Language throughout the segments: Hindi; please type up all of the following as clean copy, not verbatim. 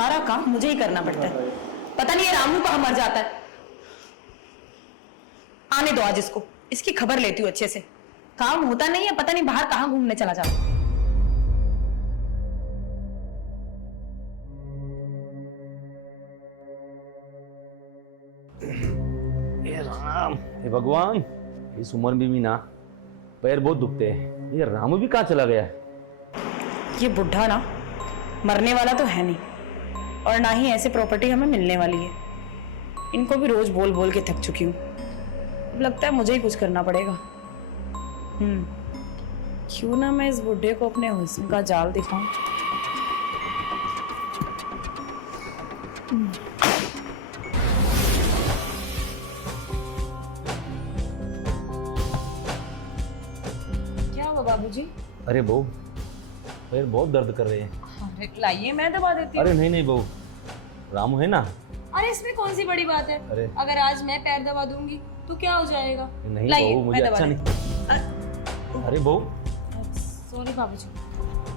सारा काम मुझे ही करना पड़ता है। पता नहीं ये रामू कहाँ मर जाता है। आने दो आज इसको, इसकी खबर लेती हूँ अच्छे से। काम होता नहीं है, पता नहीं बाहर कहाँ घूमने चला जाता है। हे राम, हे भगवान, इस उम्र में भी ना पैर बहुत दुखते हैं। ये रामू भी कहाँ चला गया है? ये बुढ़ा ना मरने वाला तो है नहीं, और ना ही ऐसे प्रॉपर्टी हमें मिलने वाली है। इनको भी रोज बोल बोल के थक चुकी हूँ। अब लगता है मुझे ही कुछ करना पड़ेगा। क्यों ना मैं इस बुढ़े को अपने हुस्न का जाल दिखाऊं। क्या हुआ बाबूजी? अरे बहू, पैर बहुत दर्द कर रहे हैं। अरे लाइए, मैं दबा देती हूँ। अरे नहीं नहीं बहू, रामू है ना। अरे इसमें कौन सी बड़ी बात है? अरे अगर आज मैं पैर दबा दूंगी तो क्या हो जाएगा? नहीं लाइए, बहू, मुझे मैं दबा अच्छा देती नहीं। अरे बहू, सॉरी बाबूजी,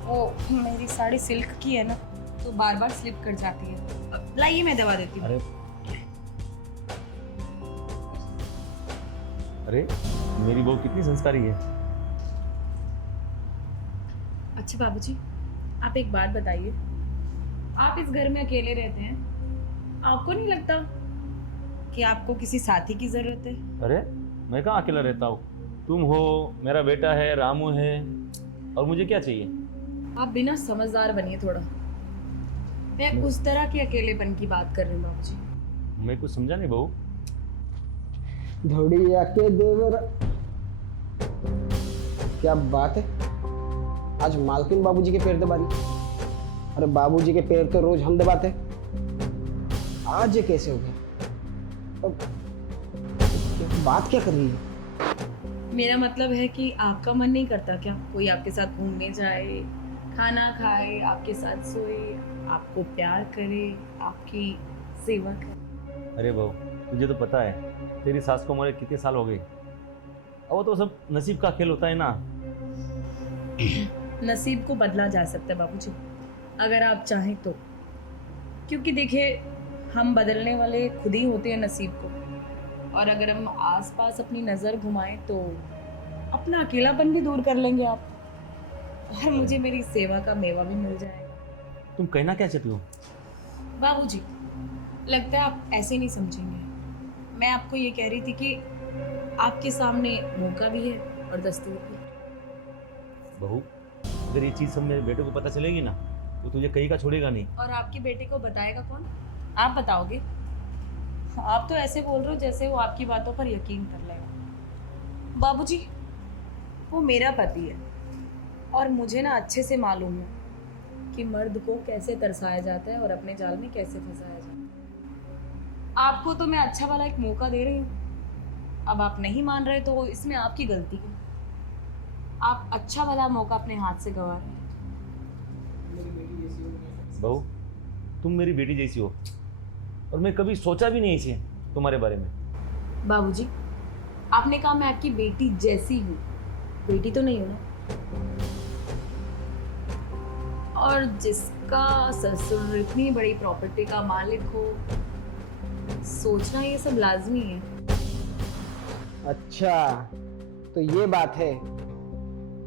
वो मेरी साड़ी सिल्क की है ना, तो बार बार स्लिप कर जाती है। लाइए, मैं दबा देती हूँ। अरे अरे मेरी बहू कितनी संस्कारी है। अच्छा बाबूजी, आप एक बात बताइए, आप इस घर में अकेले रहते हैं, आपको नहीं लगता कि आपको किसी साथी की जरूरत है? अरे मैं कहाँ अकेला रहता हूँ? तुम हो, मेरा बेटा है, रामू है, और मुझे क्या चाहिए? आप बिना समझदार बनिए थोड़ा। मैं उस तरह के अकेलेपन की बात कर रही हूँ बाबूजी। मैं कुछ समझा नहीं बहू। धोड़िया के देवर, क्या बात है, आज मालकिन बाबूजी के पैर दबा रही। अरे बाबूजी के पैर तो रोज हम दबाते, आज ये कैसे हो गया? बात क्या कर रही है? मेरा मतलब है कि आपका मन नहीं करता क्या कोई आपके साथ घूमने जाए, खाना खाए, आपके साथ सोए, आपको प्यार करे, आपकी सेवा करे? अरे बहू, तुझे तो पता है तेरी सास को मरे कितने साल हो गए। अब वो तो सब नसीब का खेल होता है ना। नसीब को बदला जा सकता है बाबूजी, अगर आप चाहें तो। क्योंकि देखिए, हम बदलने वाले खुद ही होते हैं नसीब को। और अगर हम आसपास अपनी नज़र घुमाएं तो अपना अकेलापन भी दूर कर लेंगे आप, और मुझे मेरी सेवा का मेवा भी मिल जाएगा। तुम कहना क्या चाहती हो? बाबूजी, लगता है आप ऐसे नहीं समझेंगे। मैं आपको ये कह रही थी कि आपके सामने मौका भी है और दस्तूर भी। बहू, अगर ये चीज़ सब मेरे बेटे को पता चलेगी ना तो तुझे कहीं का छोड़ेगा नहीं। और आपके बेटे को बताएगा कौन? आप बताओगे? आप तो ऐसे बोल रहे हो जैसे वो आपकी बातों पर यकीन कर लेगा। बाबूजी, वो मेरा पति है, और मुझे ना अच्छे से मालूम है कि मर्द को कैसे तरसाया जाता है और अपने जाल में कैसे फंसाया जाता है। आपको तो मैं अच्छा वाला एक मौका दे रही हूँ, अब आप नहीं मान रहे तो इसमें आपकी गलती है। आप अच्छा वाला मौका अपने हाथ से गंवा रहे हैं। बहू, तुम मेरी बेटी जैसी हो, और मैं कभी सोचा भी नहीं इसे तुम्हारे बारे में। बाबूजी, आपने कहा मैं आपकी बेटी जैसी हूँ, बेटी तो नहीं हूँ ना। और जिसका ससुर इतनी बड़ी प्रॉपर्टी का मालिक हो, सोचना ये सब लाजमी है। अच्छा, तो ये बात है।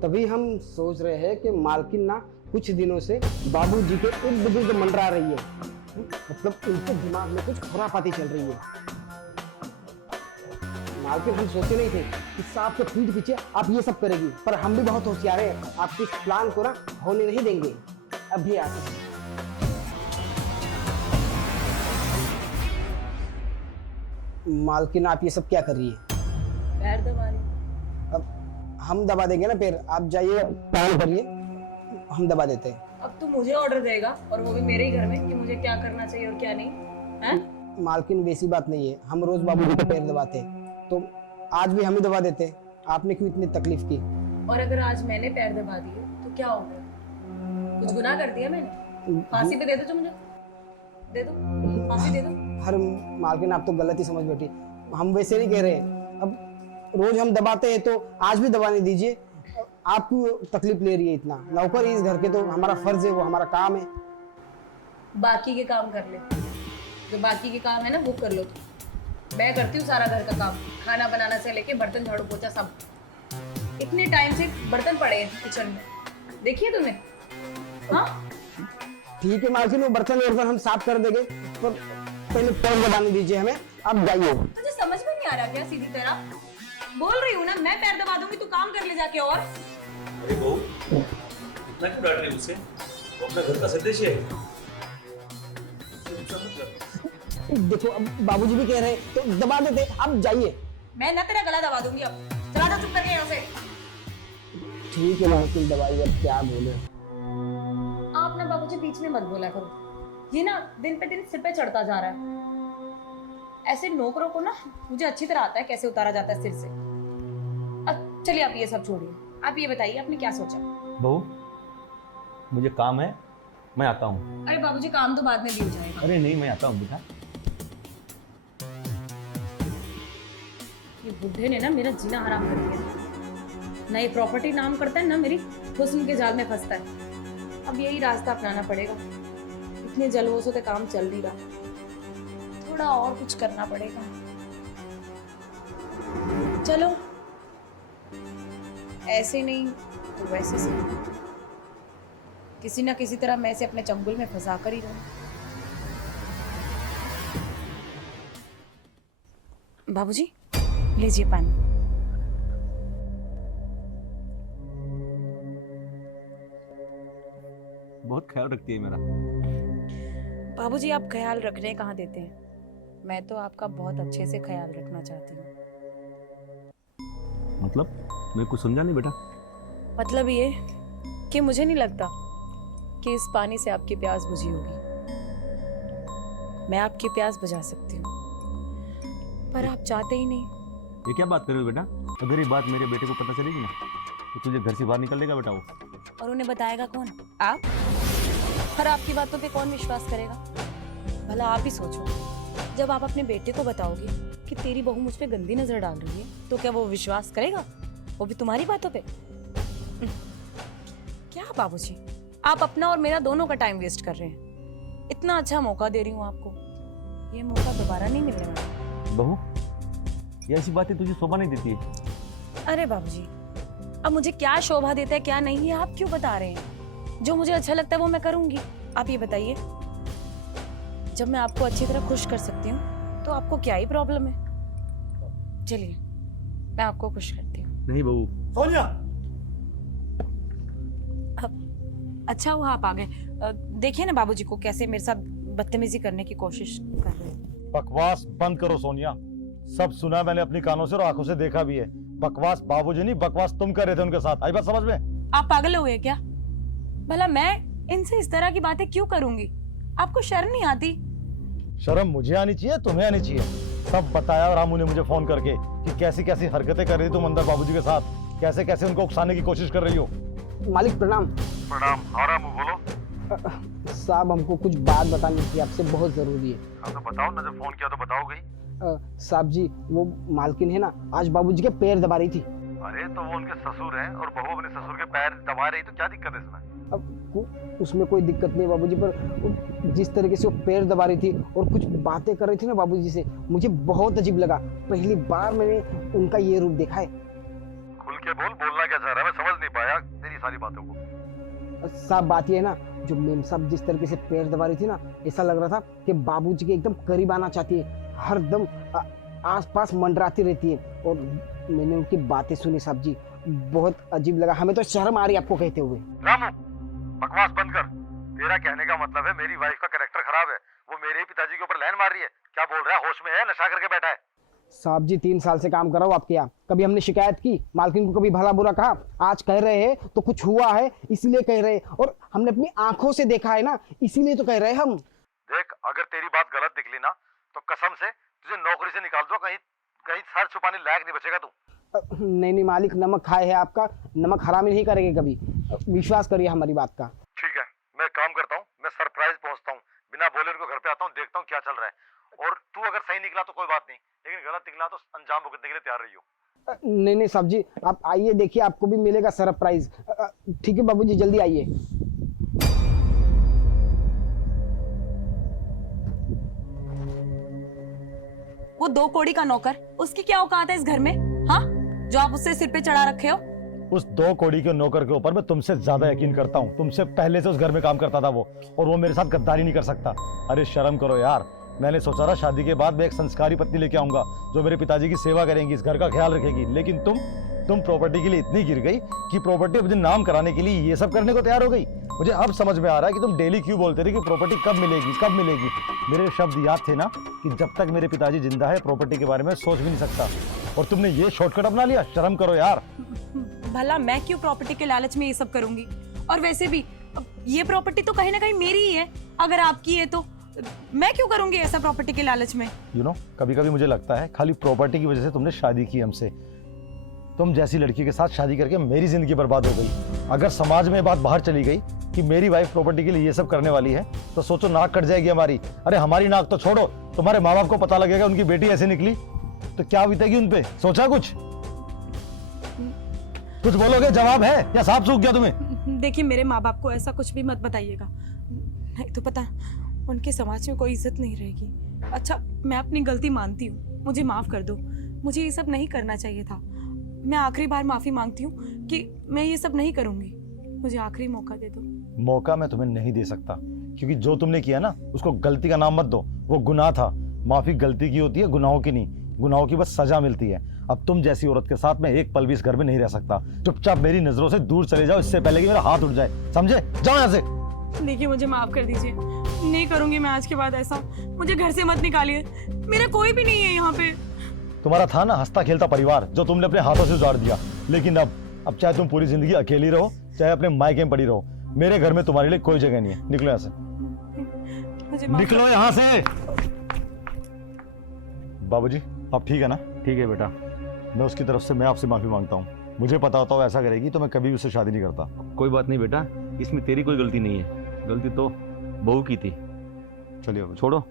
तभी हम सोच रहे हैं कि मालकिन ना कुछ दिनों से बाबूजी के इर्द गिर्द मंडरा रही है। मतलब उनके दिमाग में कुछ खुरापाती चल रही है। मालकिन, हम सोचे नहीं थे कि सांप के पीठ पीछे आप ये सब करेगी, पर हम भी बहुत होशियार हैं, आपके इस प्लान को ना होने नहीं देंगे। अभी आते हैं। मालकिन, आप ये सब क्या कर रही है? पैर दबा रही। अब हम दबा देंगे ना पैर, आप जाइए काम करिए, हम दबा देते हैं। अब तो मुझे ऑर्डर देगा, और वो भी मेरे ही घर में, कि मुझे क्या करना चाहिए और क्या नहीं है? मालकिन, वैसी बात नहीं है, हम रोज बाबूजी के पैर दबाते हैं, तो आज भी हम ही दबा देते हैं। आपने क्यों इतनी तकलीफ की? और अगर आज मैंने पैर दबा दिए तो क्या होगा? कुछ गुनाह कर दिया मैंने? फांसी पे दे दो जो मुझे, दे दो, फांसी दे दो। हर मालकिन, आप तो गलत ही समझ बैठी, हम वैसे नहीं कह रहे हैं। अब रोज हम दबाते हैं तो आज भी दबाने दीजिए। आप क्यों तकलीफ ले रही है इतना? नौकर इस घर के, तो हमारा फर्ज है, वो हमारा काम है। बाकी के काम कर ले, जो बाकी के काम है ना वो कर लो तुम। मैं करती हूँ सारा घर का काम, खाना बनाना से लेके बर्तन झाड़ू पोछा सब। इतने टाइम से बर्तन पड़े हैं किचन में, देखिए तुमने। हाँ ठीक है मालकिन, वो बर्तन वर्तन हम साफ कर देंगे, पर पहले पैर दबाने दीजिए हमें। अब जाइए। मुझे समझ में नहीं आ रहा क्या सीधी तरह बोल रही हूँ ना, मैं पैर दबा दूंगी, तू काम कर ले जाके। और अरे बहू, इतना क्यों डांट रही है उसे? वो अपना घर का सदस्य है। देखो अब बाबूजी भी कह रहे हैं तो दबा देते, अब जाइए। मैं ना तेरा गला दबा दूंगी अब, चला जा चुप करके यहाँ से। ठीक है मालकिन, दबाइए, अब क्या बोले। आप ना बाबूजी बीच में मत बोला करो, ये ना दिन पे दिन सिर पे चढ़ता जा रहा है। ऐसे नौकरों को ना मुझे अच्छी तरह आता है कैसे उतारा जाता है सिर से। अब चलिए आप ये सब छोड़िए, आप ये बताइए आपने क्या सोचा? बहू, मुझे काम है, मैं आता हूँ। अरे बाबूजी काम तो बाद में भी हो जाएगा। अरे नहीं, मैं आता हूँ बेटा। ये बुढ़े ने ना मेरा जीना हराम कर दिया, ना ये प्रॉपर्टी नाम करता है ना मेरी हुस्न के जाल में फंसता है। अब यही रास्ता अपनाना पड़ेगा, इतने जलवों से काम चल नहीं रहा, थोड़ा और कुछ करना पड़ेगा। चलो ऐसे नहीं तो वैसे से किसी ना किसी तरह मैं इसे अपने चंगुल में फंसा कर ही रहूं। बाबूजी लीजिए पानी। बहुत ख्याल रखती है मेरा। बाबूजी आप ख्याल रखने कहाँ देते हैं, मैं तो आपका बहुत अच्छे से ख्याल रखना चाहती हूँ। मतलब मैं कुछ समझा नहीं बेटा। मतलब ये कि मुझे नहीं लगता कि इस पानी से आपकी प्यास बुझी होगी। मैं आपकी प्यास बुझा सकती हूँ, पर आप चाहते ही नहीं। ये क्या बात कर रहे हो बेटा? अगर ये बात मेरे बेटे को पता चलेगी ना तो तुझे घर से बाहर निकल देगा बेटा वो। और उन्हें बताएगा कौन? आप। पर आपकी बातों पे कौन विश्वास करेगा? भला आप ही सोचो, जब आप अपने बेटे को बताओगे कि तेरी बहू मुझ पे गंदी नजर डाल रही है, तो क्या वो विश्वास करेगा? वो भी तुम्हारी बातों पे? क्या बाबूजी, आप अपना और मेरा दोनों का टाइम वेस्ट कर रहे हैं। इतना अच्छा मौका दे रही हूँ आपको, ये मौका दोबारा नहीं मिलने वाला। बहू, ये ऐसी बातें तुझे शोभा नहीं देती है। अरे बाबूजी, अब मुझे क्या शोभा देता है क्या नहीं, ये आप क्यों बता रहे हैं? जो मुझे अच्छा लगता है वो मैं करूंगी। आप ये बताइए, जब मैं आपको अच्छी तरह खुश कर सकती हूँ तो आपको क्या ही प्रॉब्लम है? चलिए मैं आपको खुश करती हूँ। नहीं बहू। सोनिया, अच्छा हुआ आप आ गए। देखिए ना बाबूजी को कैसे मेरे साथ बदतमीजी करने की कोशिश कर रहे हैं। बकवास बंद करो सोनिया, सब सुना मैंने अपनी कानों से और आंखों से देखा भी है। बकवास बाबूजी नहीं, बकवास तुम कर रहे थे उनके साथ। आई बात समझ में? आप पागल हुए क्या? भला मैं इनसे इस तरह की बातें क्यों करूंगी? आपको शर्म नहीं आती? शर्म मुझे आनी चाहिए, तुम्हें आनी चाहिए। सब बताया रामू ने मुझे फोन करके कि कैसी कैसी हरकतें कर रही तुम अंदर बाबूजी के साथ, कैसे कैसे उनको उकसाने की कोशिश कर रही हो। मालिक प्रणाम। प्रणाम। हाँ रामू बोलो। साहब हमको कुछ बात बतानी थी आपसे, बहुत जरूरी है। हाँ तो बताओ ना, जब फोन किया तो बताओगे। साहब जी, वो मालकिन है ना, आज बाबूजी के पैर दबा रही थी। अरे तो वो उनके ससुर हैं और बहू अपने ससुर के पैर दबा रही, तो क्या दिक्कत है इसमें? अब उसमें कोई दिक्कत नहीं बाबूजी, पर जिस तरीके से वो पैर दबा रही थी और कुछ बातें कर रही थी ना बाबूजी से, मुझे बहुत अजीब लगा। पहली बार मैंने उनका ये रूप देखा है। खुल के बोल, बोलना क्या चाह रहा है? मैं समझ नहीं पाया तेरी सारी बातों को। साहब बात ये है ना, जो मेम साहब जिस तरीके से पैर दबा रही थी ना, ऐसा लग रहा था कि बाबूजी के एकदम करीब आना चाहती है, हर दम आसपास मंडराती रहती है। और मैंने उनकी बातें सुनी साहब जी, बहुत अजीब लगा। हमें तो शर्म आ रही आपको कहते हुए। रामू, बकवास बंद कर। तेरा कहने का मतलब है मेरी वाइफ का कैरेक्टर खराब है, वो मेरे ही पिताजी के ऊपर लाइन मार रही है। क्या बोल रहा है? होश में है? नशा करके बैठा है? साहब जी 3 साल से काम कर रहा हूँ आपके यहाँ, कभी हमने शिकायत की? मालकिन को कभी भला बुरा कहा? आज कह रहे हैं तो कुछ हुआ है इसीलिए कह रहे हैं, और हमने अपनी आंखों से देखा है ना, इसीलिए तो कह रहे हैं हम। देख, अगर तेरी बात गलत निकली ना तो कसम से तुझे नौकरी से निकाल दो, कहीं कहीं सर छुपाने लायक नहीं बचेगा तू। नहीं मालिक, नमक खाए है आपका, नमक हरामी नहीं करेंगे कभी, विश्वास करिए हमारी बात का। ठीक है, मैं काम करता हूँ, मैं सरप्राइज पहुँचता हूँ, बिना बोले उनको घर पे आता हूँ, देखता हूँ क्या चल रहा है। और तू अगर सही निकला तो कोई बात नहीं, लेकिन गलत निकला तो अंजाम भुगतने के लिए तैयार रही हो। नहीं साहब जी, आप आइए, देखिए आपको भी मिलेगा सरप्राइज। ठीक है बाबूजी, जल्दी आइए। वो 2 कौड़ी का नौकर, उसकी क्या औकात है इस घर में? हाँ, जो आप उससे सिर पे चढ़ा रखे हो? उस 2 कौड़ी के नौकर के ऊपर मैं तुमसे ज्यादा यकीन करता हूँ। तुमसे पहले से उस घर में काम करता था वो, और वो मेरे साथ गद्दारी नहीं कर सकता। अरे शर्म करो यार। मैंने सोचा था शादी के बाद मैं एक संस्कारी पत्नी लेके आऊंगा जो मेरे पिताजी की सेवा करेंगी, इस घर का ख्याल रखेगी। लेकिन तुम प्रॉपर्टी के लिए इतनी गिर गई कि प्रॉपर्टी अपने नाम कराने के लिए ये सब करने को तैयार हो गई। मुझे अब समझ में आ रहा है कि तुम डेली क्यों बोलते थे कि प्रॉपर्टी कब मिलेगी कब मिलेगी। मेरे शब्द याद थे ना कि जब तक मेरे पिताजी जिंदा है प्रॉपर्टी के बारे में सोच भी नहीं सकता, और तुमने ये शॉर्टकट अपना लिया। शर्म करो यार। भला मैं क्यों प्रॉपर्टी के लालच में ये सब करूंगी? और वैसे भी ये प्रॉपर्टी तो कहीं ना कहीं मेरी ही है। अगर आपकी है तो मैं क्यों करूंगी ऐसा प्रॉपर्टी के लालच में? कभी कभी मुझे लगता है खाली प्रॉपर्टी की वजह से तुमने शादी की हमसे। तुम जैसी लड़की के साथ शादी करके मेरी जिंदगी बर्बाद हो गई। अगर समाज में बात बाहर चली गई कि मेरी वाइफ प्रॉपर्टी के लिए ये सब करने वाली है तो सोचो नाक कट जाएगी हमारी। अरे हमारी नाक तो छोड़ो, तुम्हारे माँ बाप को पता लगेगा उनकी बेटी ऐसे निकली तो क्या बीतेगी उनपे। सोचा कुछ बोलोगे? जवाब है या साफ सूख गया तुम्हें? देखिए, मेरे माँ बाप को ऐसा कुछ भी मत बताइएगा, नहीं तो पता उनके समाज में कोई इज्जत नहीं रहेगी। अच्छा, मैं अपनी गलती मानती हूँ, मुझे माफ कर दो। मुझे ये सब नहीं करना चाहिए था। मैं आखिरी बार माफी मांगती हूँ कि मैं ये सब नहीं करूंगी। मुझे आखिरी मौका दे दो। मौका मैं तुम्हें नहीं दे सकता, क्योंकि जो तुमने किया ना उसको गलती का नाम मत दो। वो गुनाह था। माफी गलती की होती है, गुनाहों की नहीं। गुनाहों की बस सजा मिलती है। अब तुम जैसी औरत के साथ मैं एक पल भी इस घर में नहीं रह सकता। चुपचाप मेरी नजरों से दूर चले जाओ, इससे पहले कि मेरा हाथ उठ जाए। समझे? जाओ यहाँ से। देखिए, मुझे माफ कर दीजिए, नहीं करूंगी मैं आज के बाद ऐसा। मुझे घर से मत निकालिए, मेरा कोई भी नहीं है यहाँ पे। तुम्हारा था ना हंसता खेलता परिवार जो तुमने अपने हाथों से उजाड़ दिया। लेकिन अब चाहे तुम पूरी जिंदगी अकेली रहो, चाहे अपने मायके में पड़ी रहो, मेरे घर में तुम्हारे लिए कोई जगह नहीं है। निकलो यहाँ से, निकलो यहाँ से। बाबूजी, अब ठीक है ना? ठीक है बेटा। मैं उसकी तरफ से मैं आपसे माफी मांगता हूँ। मुझे पता होता है ऐसा करेगी तो मैं कभी भी उससे शादी नहीं करता। कोई बात नहीं बेटा, इसमें तेरी कोई गलती नहीं है। गलती तो बहू की थी। चलिए छोड़ो।